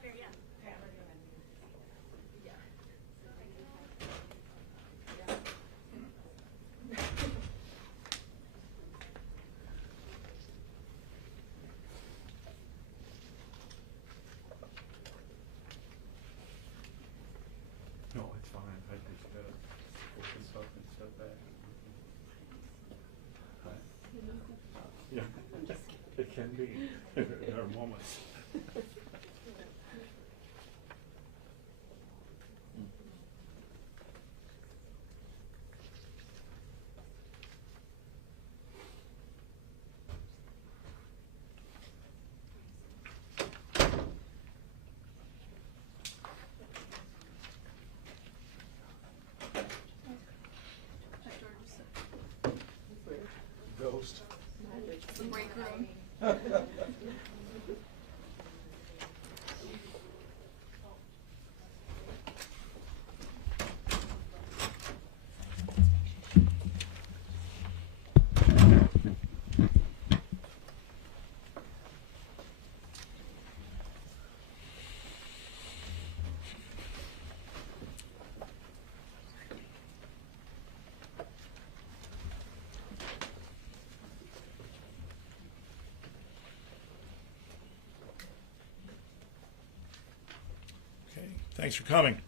up here, yeah. No, it's fine. I just open stuff and step back. Yeah, it can be. There are moments. Ghost. The break room. Thanks for coming.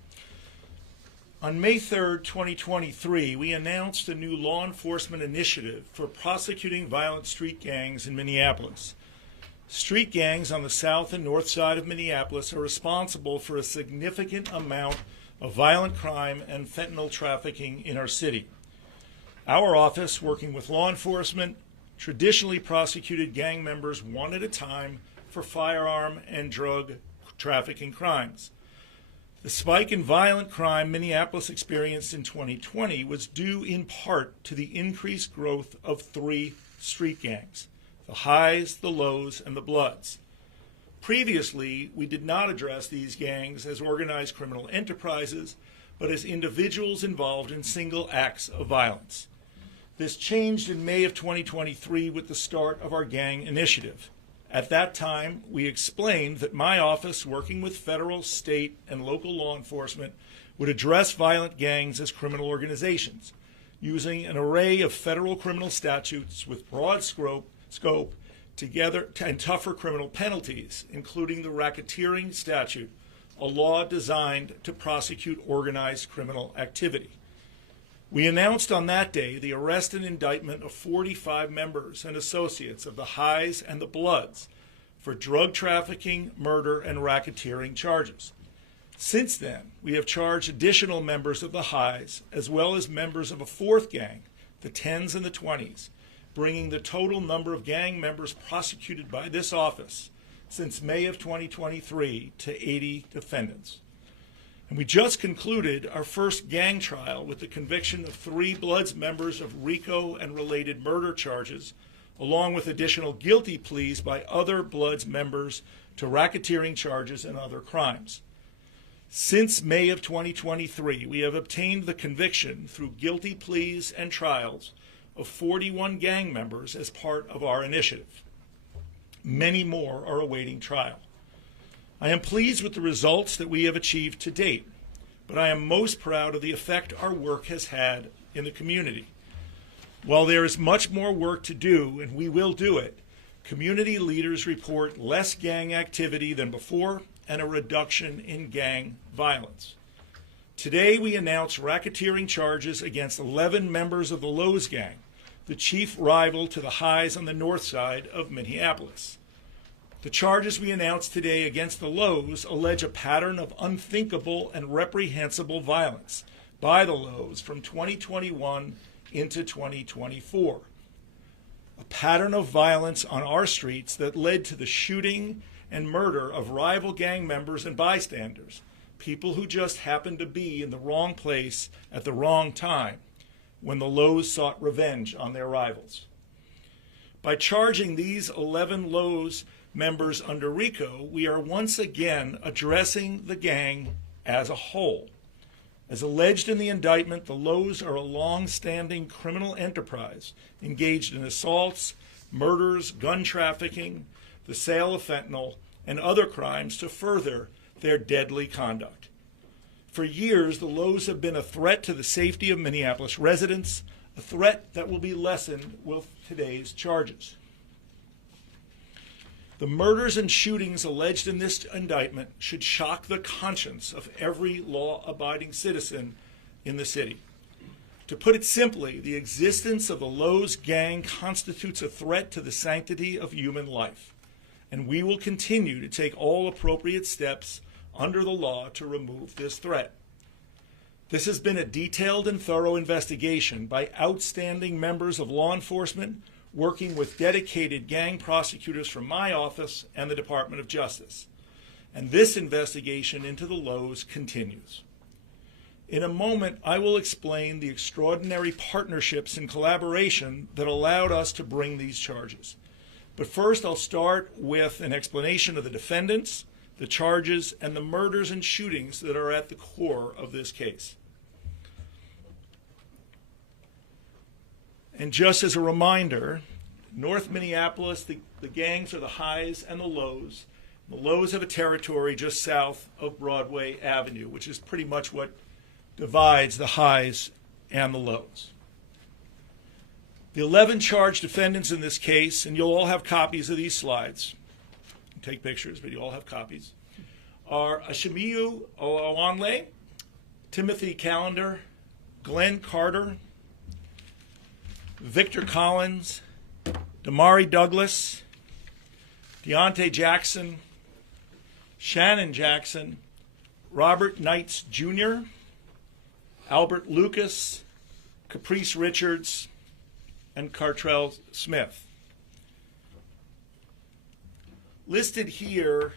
On May 3rd, 2023, we announced a new law enforcement initiative for prosecuting violent street gangs in Minneapolis. Street gangs on the south and north side of Minneapolis are responsible for a significant amount of violent crime and fentanyl trafficking in our city. Our office, working with law enforcement, traditionally prosecuted gang members one at a time for firearm and drug trafficking crimes. The spike in violent crime Minneapolis experienced in 2020 was due in part to the increased growth of 3 street gangs: the Highs, the Lows, and the Bloods. Previously, we did not address these gangs as organized criminal enterprises, but as individuals involved in single acts of violence. This changed in May of 2023 with the start of our gang initiative. At that time, we explained that my office, working with federal, state, and local law enforcement, would address violent gangs as criminal organizations, using an array of federal criminal statutes with broad scope together and tougher criminal penalties, including the racketeering statute, a law designed to prosecute organized criminal activity. We announced on that day the arrest and indictment of 45 members and associates of the Highs and the Bloods for drug trafficking, murder, and racketeering charges. Since then, we have charged additional members of the Highs, as well as members of a 4th gang, the 10s and the 20s, bringing the total number of gang members prosecuted by this office since May of 2023 to 80 defendants. And we just concluded our first gang trial with the conviction of 3 Bloods members of RICO and related murder charges, along with additional guilty pleas by other Bloods members to racketeering charges and other crimes. Since May of 2023, we have obtained the conviction through guilty pleas and trials of 41 gang members as part of our initiative. Many more are awaiting trial. I am pleased with the results that we have achieved to date, but I am most proud of the effect our work has had in the community. While there is much more work to do, and we will do it, community leaders report less gang activity than before and a reduction in gang violence. Today, we announce racketeering charges against 11 members of the Lows gang, the chief rival to the Highs on the north side of Minneapolis. The charges we announced today against the Lows allege a pattern of unthinkable and reprehensible violence by the Lows from 2021 into 2024. A pattern of violence on our streets that led to the shooting and murder of rival gang members and bystanders, people who just happened to be in the wrong place at the wrong time when the Lows sought revenge on their rivals. By charging these 11 Lows members under RICO, we are once again addressing the gang as a whole. As alleged in the indictment, the Lows are a long-standing criminal enterprise engaged in assaults, murders, gun trafficking, the sale of fentanyl, and other crimes to further their deadly conduct. For years, the Lowe's have been a threat to the safety of Minneapolis residents, a threat that will be lessened with today's charges. The murders and shootings alleged in this indictment should shock the conscience of every law-abiding citizen in the city. To put it simply, the existence of the Lowe's gang constitutes a threat to the sanctity of human life, and we will continue to take all appropriate steps under the law to remove this threat. This has been a detailed and thorough investigation by outstanding members of law enforcement working with dedicated gang prosecutors from my office and the Department of Justice. And this investigation into the Lowe's continues. In a moment, I will explain the extraordinary partnerships and collaboration that allowed us to bring these charges. But first, I'll start with an explanation of the defendants, the charges, and the murders and shootings that are at the core of this case. And just as a reminder, North Minneapolis, the gangs are the highs and the lows. The lows have a territory just south of Broadway Avenue, which is pretty much what divides the highs and the lows. The 11 charged defendants in this case, and you'll all have copies of these slides. Take pictures, but you all have copies, are Ashimiyu Owanle, Timothy Callender, Glenn Carter, Victor Collins, Damari Douglas, Deontay Jackson, Shannon Jackson, Robert Knights Jr., Albert Lucas, Caprice Richards, and Cartrell Smith. Listed here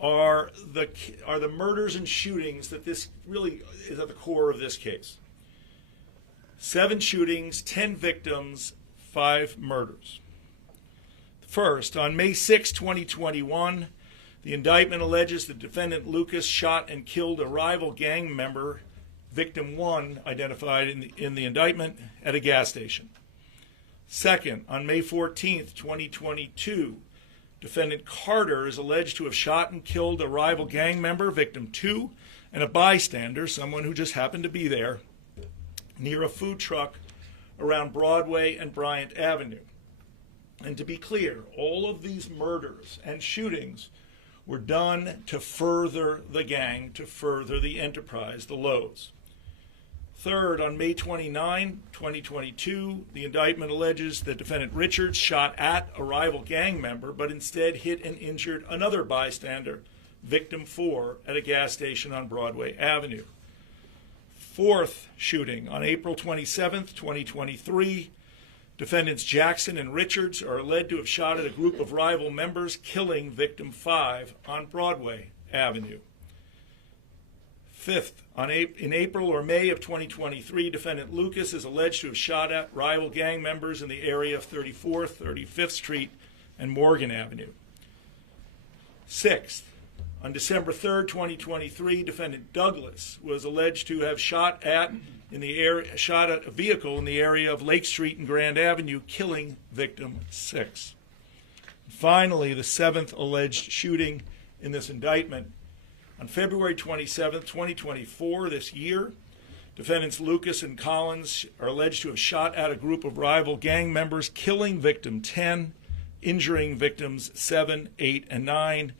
are the murders and shootings that this really is at the core of this case. 7 shootings, 10 victims, 5 murders. First, on May 6, 2021, the indictment alleges that defendant Lucas shot and killed a rival gang member, victim 1, identified in the indictment, at a gas station. Second, on May 14, 2022, defendant Carter is alleged to have shot and killed a rival gang member, victim 2, and a bystander, someone who just happened to be there, near a food truck around Broadway and Bryant Avenue. And to be clear, all of these murders and shootings were done to further the gang, to further the enterprise, the Lowe's. Third, on May 29, 2022, the indictment alleges that defendant Richards shot at a rival gang member, but instead hit and injured another bystander, victim 4, at a gas station on Broadway Avenue. Fourth shooting, on April 27, 2023, defendants Jackson and Richards are alleged to have shot at a group of rival members, killing victim 5 on Broadway Avenue. Fifth, in April or May of 2023, defendant Lucas is alleged to have shot at rival gang members in the area of 34th, 35th Street, and Morgan Avenue. Sixth, on December 3, 2023, defendant Douglas was alleged to have shot at a vehicle in the area of Lake Street and Grand Avenue, killing victim 6. Finally, the 7th alleged shooting in this indictment. On February 27, 2024, this year, defendants Lucas and Collins are alleged to have shot at a group of rival gang members, killing victim 10, injuring victims 7, 8, and 9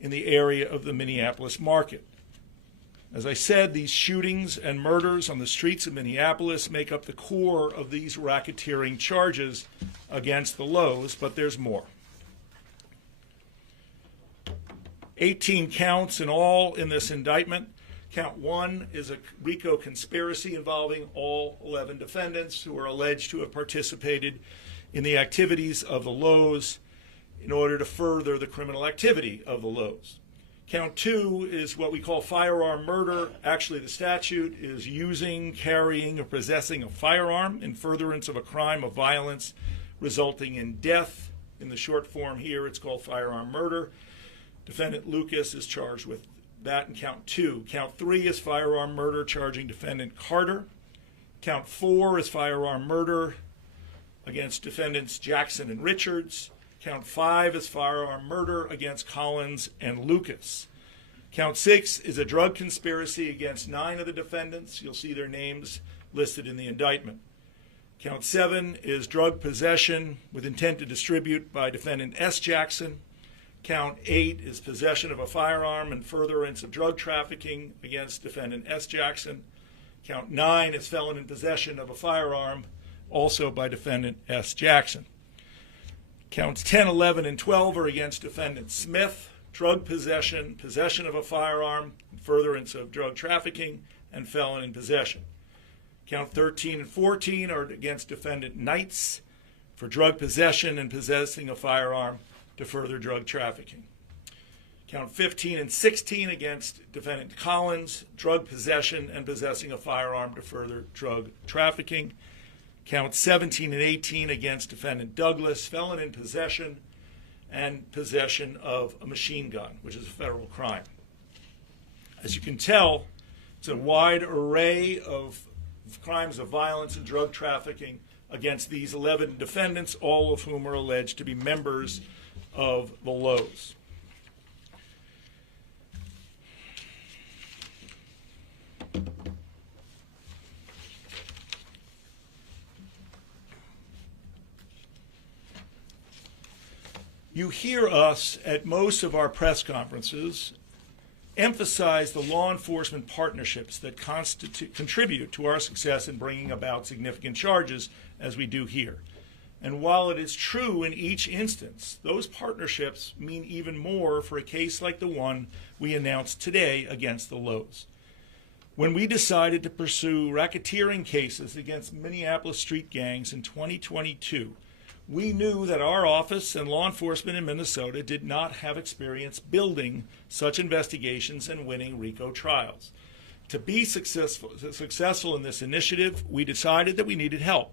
in the area of the Minneapolis market. As I said, these shootings and murders on the streets of Minneapolis make up the core of these racketeering charges against the Lowe's, but there's more. 18 counts in all in this indictment. Count 1 is a RICO conspiracy involving all 11 defendants who are alleged to have participated in the activities of the Lowe's in order to further the criminal activity of the Lowe's. Count 2 is what we call firearm murder. Actually, the statute is using, carrying, or possessing a firearm in furtherance of a crime of violence resulting in death. In the short form here, it's called firearm murder. Defendant Lucas is charged with that in count 2. Count 3 is firearm murder charging defendant Carter. Count 4 is firearm murder against defendants Jackson and Richards. Count 5 is firearm murder against Collins and Lucas. Count 6 is a drug conspiracy against 9 of the defendants. You'll see their names listed in the indictment. Count 7 is drug possession with intent to distribute by defendant S. Jackson. Count 8 is possession of a firearm and furtherance of drug trafficking against defendant S. Jackson. Count 9 is felon in possession of a firearm, also by defendant S. Jackson. Counts 10, 11, and 12 are against defendant Smith, drug possession, possession of a firearm, furtherance of drug trafficking, and felon in possession. Count 13 and 14 are against defendant Knights for drug possession and possessing a firearm to further drug trafficking. Count 15 and 16 against defendant Collins, drug possession and possessing a firearm to further drug trafficking. Count 17 and 18 against defendant Douglas, felon in possession and possession of a machine gun, which is a federal crime. As you can tell, it's a wide array of crimes of violence and drug trafficking against these 11 defendants, all of whom are alleged to be members of the Lowe's. You hear us at most of our press conferences emphasize the law enforcement partnerships that contribute to our success in bringing about significant charges, as we do here. And while it is true in each instance, those partnerships mean even more for a case like the one we announced today against the Lowe's. When we decided to pursue racketeering cases against Minneapolis street gangs in 2022, we knew that our office and law enforcement in Minnesota did not have experience building such investigations and winning RICO trials. To be successful in this initiative, we decided that we needed help.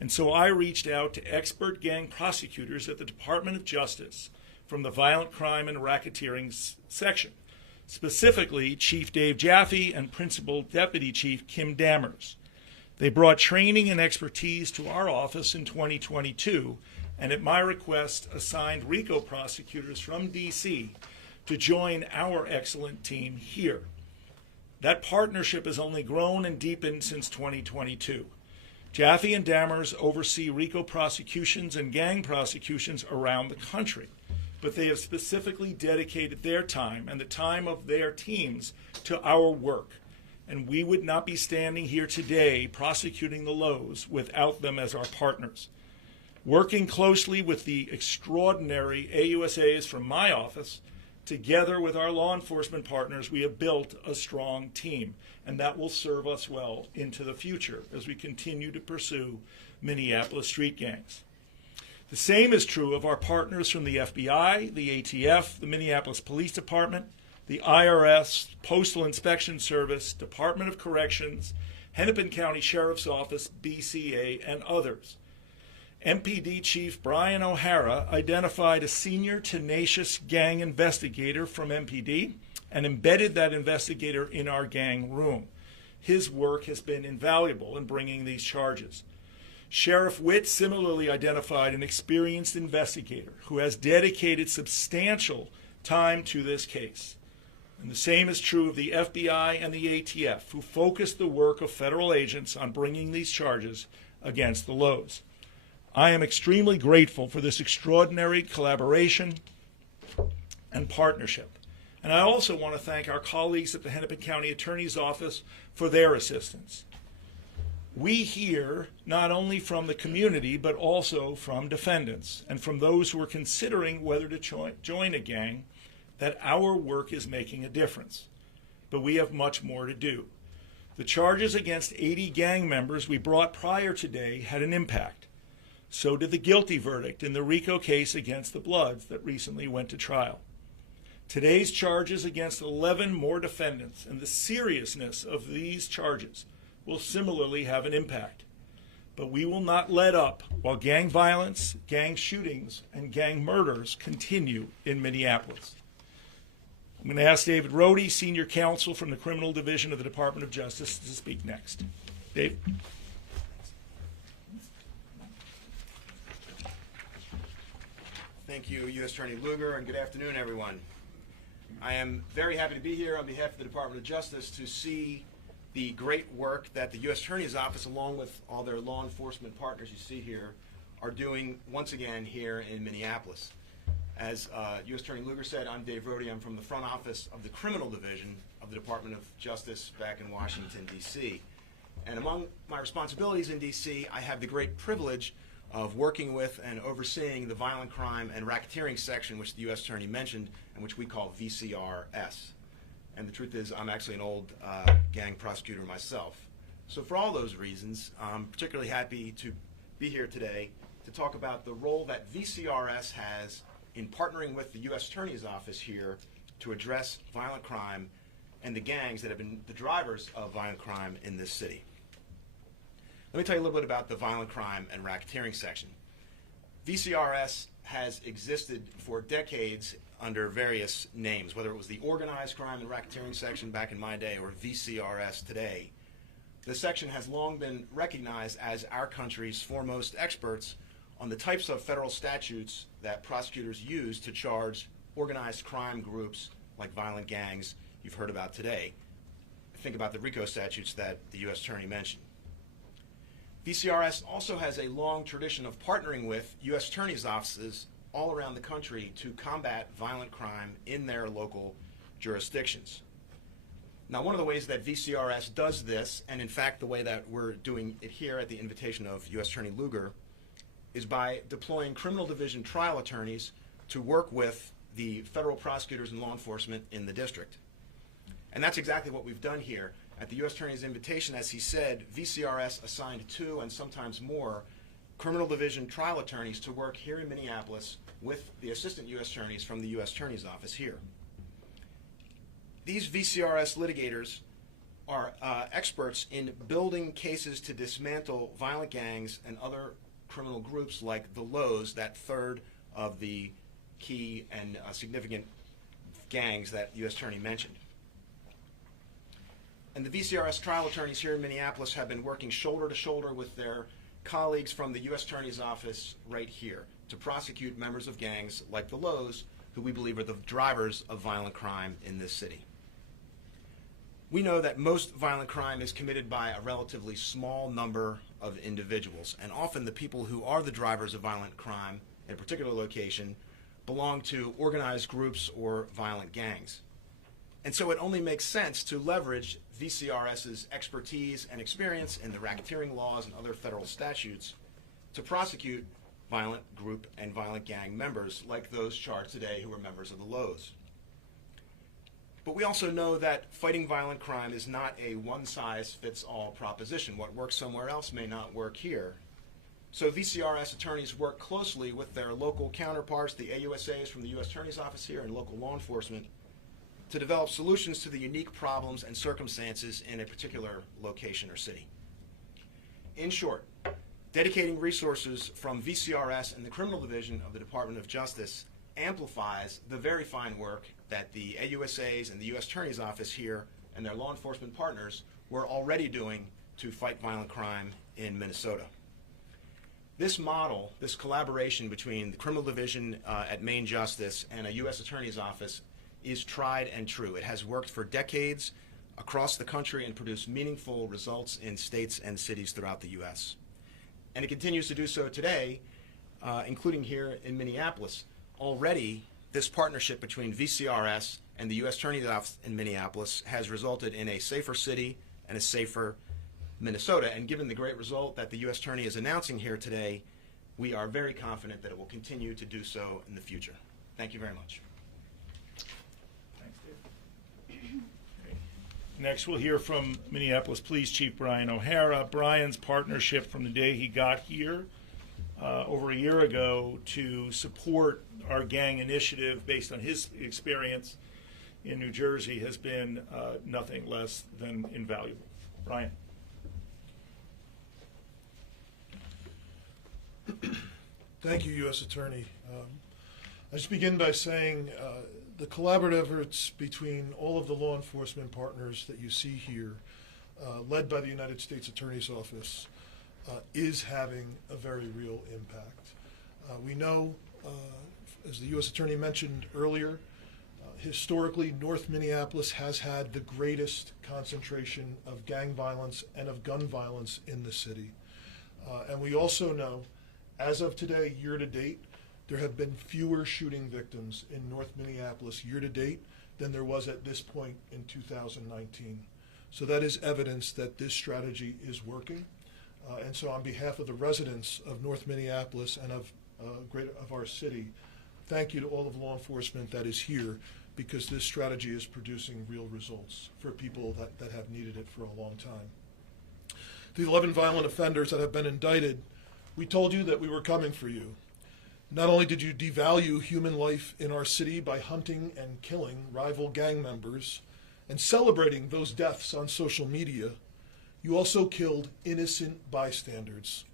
And so I reached out to expert gang prosecutors at the Department of Justice from the Violent Crime and Racketeering section, specifically Chief Dave Jaffe and Principal Deputy Chief Kim Dammers. They brought training and expertise to our office in 2022, and at my request assigned RICO prosecutors from D.C. to join our excellent team here. That partnership has only grown and deepened since 2022. Jaffe and Dammers oversee RICO prosecutions and gang prosecutions around the country, but they have specifically dedicated their time and the time of their teams to our work. And we would not be standing here today prosecuting the Lowe's without them as our partners. Working closely with the extraordinary AUSAs from my office, together with our law enforcement partners, we have built a strong team, and that will serve us well into the future as we continue to pursue Minneapolis street gangs. The same is true of our partners from the FBI, the ATF, the Minneapolis Police Department, the IRS, Postal Inspection Service, Department of Corrections, Hennepin County Sheriff's Office, BCA, and others. MPD Chief Brian OHara identified a senior tenacious gang investigator from MPD and embedded that investigator in our gang room. His work has been invaluable in bringing these charges. Sheriff Wit similarly identified an experienced investigator who has dedicated substantial time to this case. And the same is true of the FBI and the ATF, who focused the work of federal agents on bringing these charges against the Lowe's. I am extremely grateful for this extraordinary collaboration and partnership. And I also want to thank our colleagues at the Hennepin County Attorney's Office for their assistance. We hear not only from the community, but also from defendants and from those who are considering whether to join a gang, that our work is making a difference. But we have much more to do. The charges against 80 gang members we brought prior today had an impact. So did the guilty verdict in the RICO case against the Bloods that recently went to trial. Today's charges against 11 more defendants and the seriousness of these charges will similarly have an impact. But we will not let up while gang violence, gang shootings, and gang murders continue in Minneapolis. I'm going to ask David Rohde, Senior Counsel from the Criminal Division of the Department of Justice, to speak next. Dave? Thank you, U.S. Attorney Lugar, and good afternoon, everyone. I am very happy to be here on behalf of the Department of Justice to see the great work that the U.S. Attorney's Office, along with all their law enforcement partners you see here, are doing once again here in Minneapolis. As U.S. Attorney Lugar said, I'm Dave Rohde. I'm from the front office of the Criminal Division of the Department of Justice back in Washington, D.C. And among my responsibilities in D.C., I have the great privilege of working with and overseeing the violent crime and racketeering section, which the U.S. Attorney mentioned, and which we call VCRS. And the truth is, I'm actually an old gang prosecutor myself. So for all those reasons, I'm particularly happy to be here today to talk about the role that VCRS has in partnering with the U.S. Attorney's Office here to address violent crime and the gangs that have been the drivers of violent crime in this city. Let me tell you a little bit about the violent crime and racketeering section. VCRS has existed for decades under various names, whether it was the organized crime and racketeering section back in my day or VCRS today. The section has long been recognized as our country's foremost experts on the types of federal statutes that prosecutors use to charge organized crime groups like violent gangs you've heard about today. Think about the RICO statutes that the U.S. Attorney mentioned. VCRS also has a long tradition of partnering with U.S. Attorney's offices all around the country to combat violent crime in their local jurisdictions. Now, one of the ways that VCRS does this, and in fact the way that we're doing it here at the invitation of U.S. Attorney Lugar, is by deploying criminal division trial attorneys to work with the federal prosecutors and law enforcement in the district. And that's exactly what we've done here. At the U.S. Attorney's invitation, as he said, VCRS assigned 2 and sometimes more criminal division trial attorneys to work here in Minneapolis with the assistant U.S. attorneys from the U.S. Attorney's Office here. These VCRS litigators are experts in building cases to dismantle violent gangs and other criminal groups like the Lowe's, that third of the key and significant gangs that U.S. Attorney mentioned. And the VCRS trial attorneys here in Minneapolis have been working shoulder to shoulder with their colleagues from the U.S. Attorney's Office right here to prosecute members of gangs like the Lowe's, who we believe are the drivers of violent crime in this city. We know that most violent crime is committed by a relatively small number of individuals, and often the people who are the drivers of violent crime in a particular location belong to organized groups or violent gangs. And so it only makes sense to leverage VCRS's expertise and experience in the racketeering laws and other federal statutes to prosecute violent group and violent gang members like those charged today who are members of the Lowe's. But we also know that fighting violent crime is not a one-size-fits-all proposition. What works somewhere else may not work here. So VCRS attorneys work closely with their local counterparts, the AUSAs from the U.S. Attorney's Office here and local law enforcement, to develop solutions to the unique problems and circumstances in a particular location or city. In short, dedicating resources from VCRS and the Criminal Division of the Department of Justice amplifies the very fine work that the AUSAs and the U.S. Attorney's Office here and their law enforcement partners were already doing to fight violent crime in Minnesota. This model, this collaboration between the Criminal Division at Maine Justice and a U.S. Attorney's Office is tried and true. It has worked for decades across the country and produced meaningful results in states and cities throughout the U.S. And it continues to do so today, including here in Minneapolis. Already, this partnership between VCRS and the U.S. Attorney's Office in Minneapolis has resulted in a safer city and a safer Minnesota. And given the great result that the U.S. Attorney is announcing here today, we are very confident that it will continue to do so in the future. Thank you very much. Next, we'll hear from Minneapolis Police Chief Brian OHara. Brian's partnership from the day he got here over a year ago to support our gang initiative based on his experience in New Jersey has been nothing less than invaluable. Brian. Thank you, U.S. Attorney. I just begin by saying the collaborative efforts between all of the law enforcement partners that you see here, led by the United States Attorney's Office, is having a very real impact. We know, as the U.S. Attorney mentioned earlier, Historically, North Minneapolis has had the greatest concentration of gang violence and of gun violence in the city. And we also know, as of today, year to date, there have been fewer shooting victims in North Minneapolis year to date than there was at this point in 2019. So that is evidence that this strategy is working. And so on behalf of the residents of North Minneapolis and of our city, thank you to all of law enforcement that is here, because this strategy is producing real results for people that have needed it for a long time. The 11 violent offenders that have been indicted, we told you that we were coming for you. Not only did you devalue human life in our city by hunting and killing rival gang members and celebrating those deaths on social media, you also killed innocent bystanders.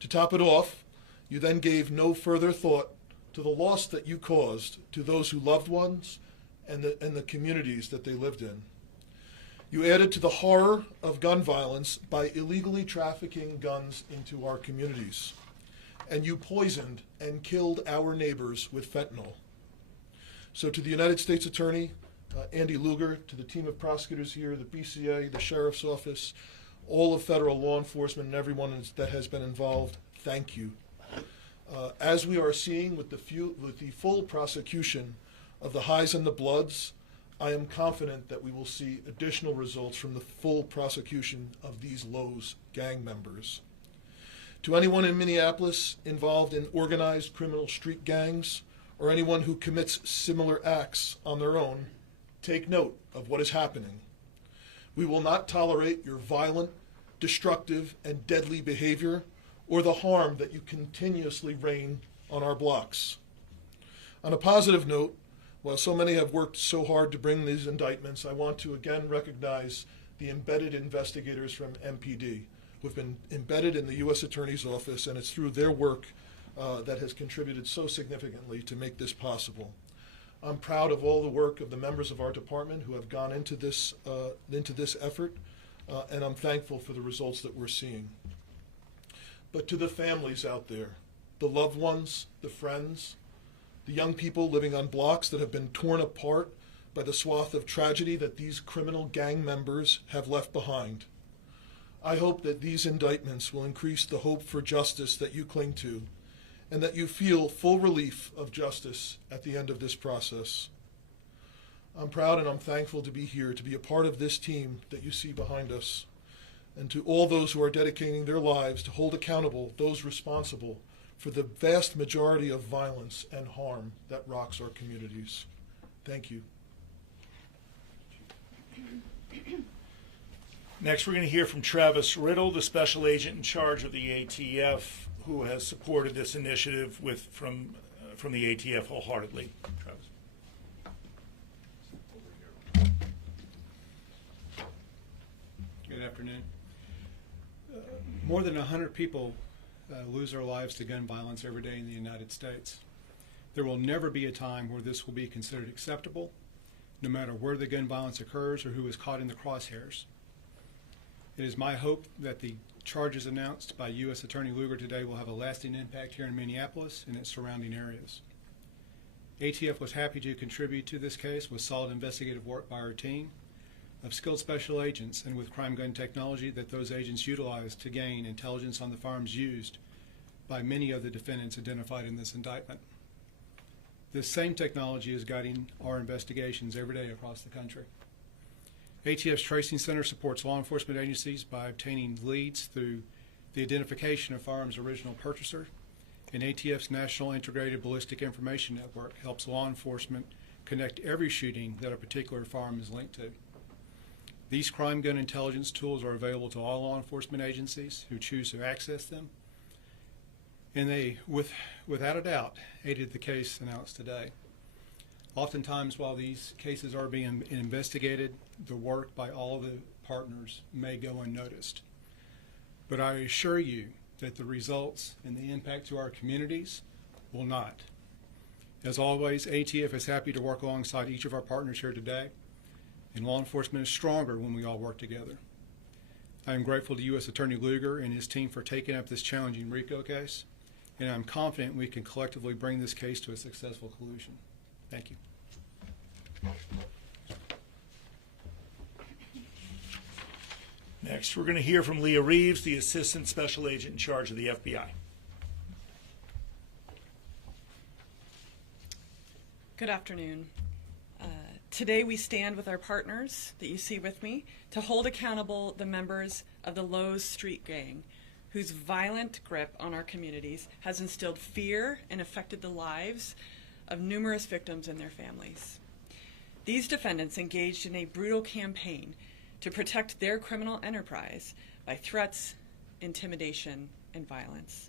To top it off, you then gave no further thought to the loss that you caused to those who loved ones and the communities that they lived in. You added to the horror of gun violence by illegally trafficking guns into our communities. And you poisoned and killed our neighbors with fentanyl. So to the United States Attorney, Andy Luger, to the team of prosecutors here, the BCA, the Sheriff's Office, all of federal law enforcement and everyone that has been involved, thank you. As we are seeing with the full prosecution of the highs and the bloods, I am confident that we will see additional results from the full prosecution of these lows gang members. To anyone in Minneapolis involved in organized criminal street gangs, or anyone who commits similar acts on their own, take note of what is happening. We will not tolerate your violent, destructive, and deadly behavior, or the harm that you continuously rain on our blocks. On a positive note, while so many have worked so hard to bring these indictments, I want to again recognize the embedded investigators from MPD who have been embedded in the U.S. Attorney's Office, and it's through their work that has contributed so significantly to make this possible. I'm proud of all the work of the members of our department who have gone into this effort, and I'm thankful for the results that we're seeing. But to the families out there, the loved ones, the friends, the young people living on blocks that have been torn apart by the swath of tragedy that these criminal gang members have left behind, I hope that these indictments will increase the hope for justice that you cling to, and that you feel full relief of justice at the end of this process. I'm proud and I'm thankful to be here, to be a part of this team that you see behind us, and to all those who are dedicating their lives to hold accountable those responsible for the vast majority of violence and harm that rocks our communities. Thank you. Next, we're going to hear from Travis Riddle, the special agent in charge of the ATF, who has supported this initiative from the ATF wholeheartedly. Travis. Good afternoon. More than 100 people lose their lives to gun violence every day in the United States. There will never be a time where this will be considered acceptable, no matter where the gun violence occurs or who is caught in the crosshairs. It is my hope that the charges announced by U.S. Attorney Luger today will have a lasting impact here in Minneapolis and its surrounding areas. ATF was happy to contribute to this case with solid investigative work by our team of skilled special agents and with crime gun technology that those agents utilized to gain intelligence on the firearms used by many of the defendants identified in this indictment. This same technology is guiding our investigations every day across the country. ATF's Tracing Center supports law enforcement agencies by obtaining leads through the identification of firearms' original purchaser, and ATF's National Integrated Ballistic Information Network helps law enforcement connect every shooting that a particular firearm is linked to. These crime gun intelligence tools are available to all law enforcement agencies who choose to access them, and they, without a doubt, aided the case announced today. Oftentimes, while these cases are being investigated, the work by all of the partners may go unnoticed. But I assure you that the results and the impact to our communities will not. As always, ATF is happy to work alongside each of our partners here today, and law enforcement is stronger when we all work together. I am grateful to U.S. Attorney Luger and his team for taking up this challenging RICO case, and I'm confident we can collectively bring this case to a successful conclusion. Thank you. Next, we're going to hear from Leah Reeves, the Assistant Special Agent in charge of the FBI. Good afternoon. Today we stand with our partners that you see with me to hold accountable the members of the Lowe's Street Gang, whose violent grip on our communities has instilled fear and affected the lives of numerous victims and their families. These defendants engaged in a brutal campaign to protect their criminal enterprise by threats, intimidation, and violence.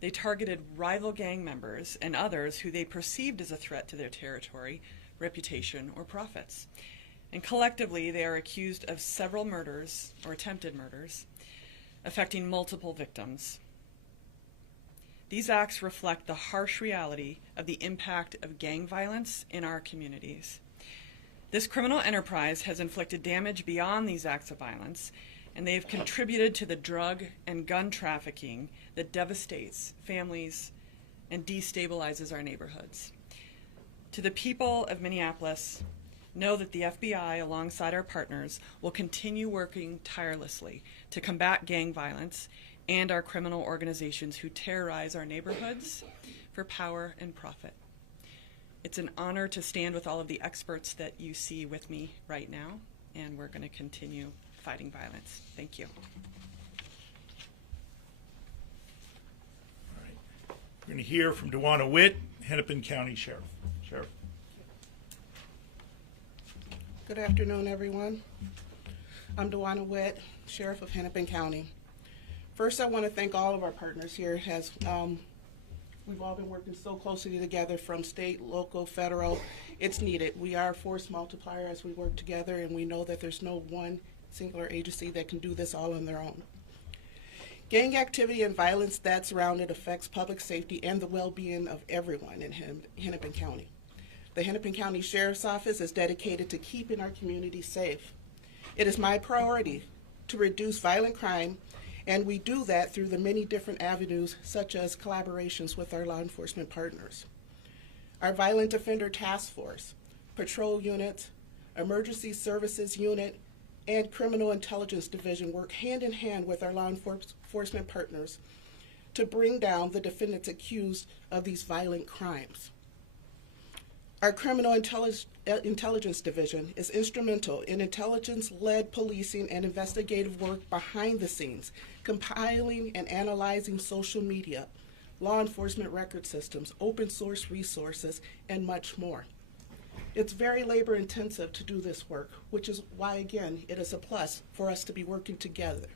They targeted rival gang members and others who they perceived as a threat to their territory, reputation, or profits. And collectively, they are accused of several murders or attempted murders, affecting multiple victims. These acts reflect the harsh reality of the impact of gang violence in our communities. This criminal enterprise has inflicted damage beyond these acts of violence, and they have contributed to the drug and gun trafficking that devastates families and destabilizes our neighborhoods. To the people of Minneapolis, know that the FBI, alongside our partners, will continue working tirelessly to combat gang violence and our criminal organizations who terrorize our neighborhoods for power and profit. It's an honor to stand with all of the experts that you see with me right now, and we're going to continue fighting violence. Thank you. All right. We're going to hear from Danna Wit, Hennepin County Sheriff. Sheriff. Good afternoon, everyone. I'm Danna Wit, Sheriff of Hennepin County. First, I want to thank all of our partners here. We've all been working so closely together from state, local, federal. It's needed. We are a force multiplier as we work together, and we know that there's no one singular agency that can do this all on their own. Gang activity and violence that surround it affects public safety and the well-being of everyone in Hennepin County. The Hennepin County Sheriff's Office is dedicated to keeping our community safe. It is my priority to reduce violent crime, and we do that through the many different avenues, such as collaborations with our law enforcement partners. Our Violent Offender Task Force, patrol units, emergency services unit, and criminal intelligence division work hand in hand with our law enforcement partners to bring down the defendants accused of these violent crimes. Our Criminal Intelligence Division is instrumental in intelligence-led policing and investigative work behind the scenes, compiling and analyzing social media, law enforcement record systems, open source resources, and much more. It's very labor-intensive to do this work, which is why, again, it is a plus for us to be working together.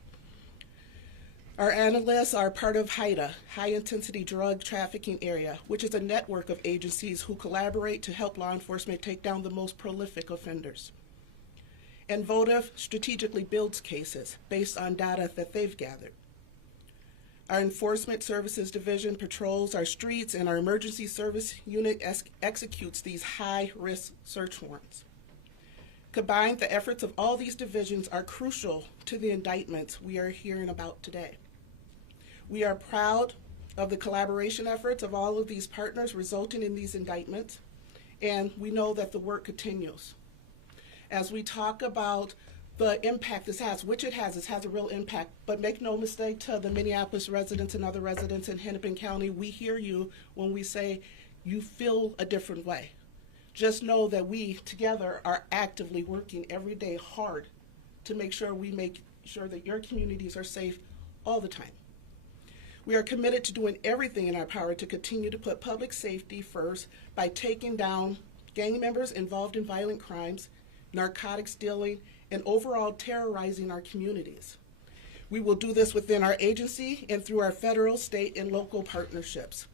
Our analysts are part of OHara, High Intensity Drug Trafficking Area, which is a network of agencies who collaborate to help law enforcement take down the most prolific offenders. And VOTIF strategically builds cases based on data that they've gathered. Our Enforcement Services Division patrols our streets, and our Emergency Service Unit executes these high-risk search warrants. Combined, the efforts of all these divisions are crucial to the indictments we are hearing about today. We are proud of the collaboration efforts of all of these partners resulting in these indictments, and we know that the work continues. As we talk about the impact this has, which it has a real impact, but make no mistake to the Minneapolis residents and other residents in Hennepin County, we hear you when we say you feel a different way. Just know that we together are actively working every day hard to make sure that your communities are safe all the time. We are committed to doing everything in our power to continue to put public safety first by taking down gang members involved in violent crimes, narcotics dealing, and overall terrorizing our communities. We will do this within our agency and through our federal, state, and local partnerships.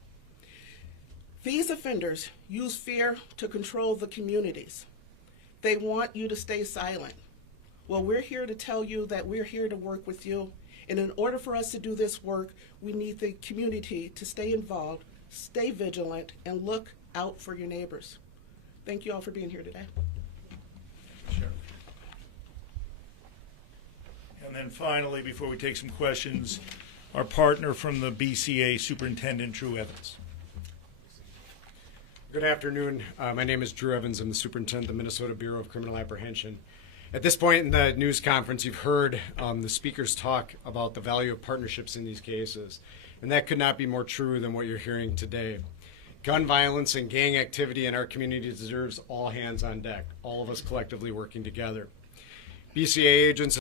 These offenders use fear to control the communities. They want you to stay silent. Well, we're here to tell you that we're here to work with you. And in order for us to do this work, we need the community to stay involved, stay vigilant, and look out for your neighbors. Thank you all for being here today. Sure. And then finally, before we take some questions, our partner from the BCA, Superintendent Drew Evans. Good afternoon. My name is Drew Evans. I'm the superintendent of the Minnesota Bureau of Criminal Apprehension. At this point in the news conference, you've heard the speakers talk about the value of partnerships in these cases, and that could not be more true than what you're hearing today. Gun violence and gang activity in our community deserves all hands on deck, all of us collectively working together. BCA agents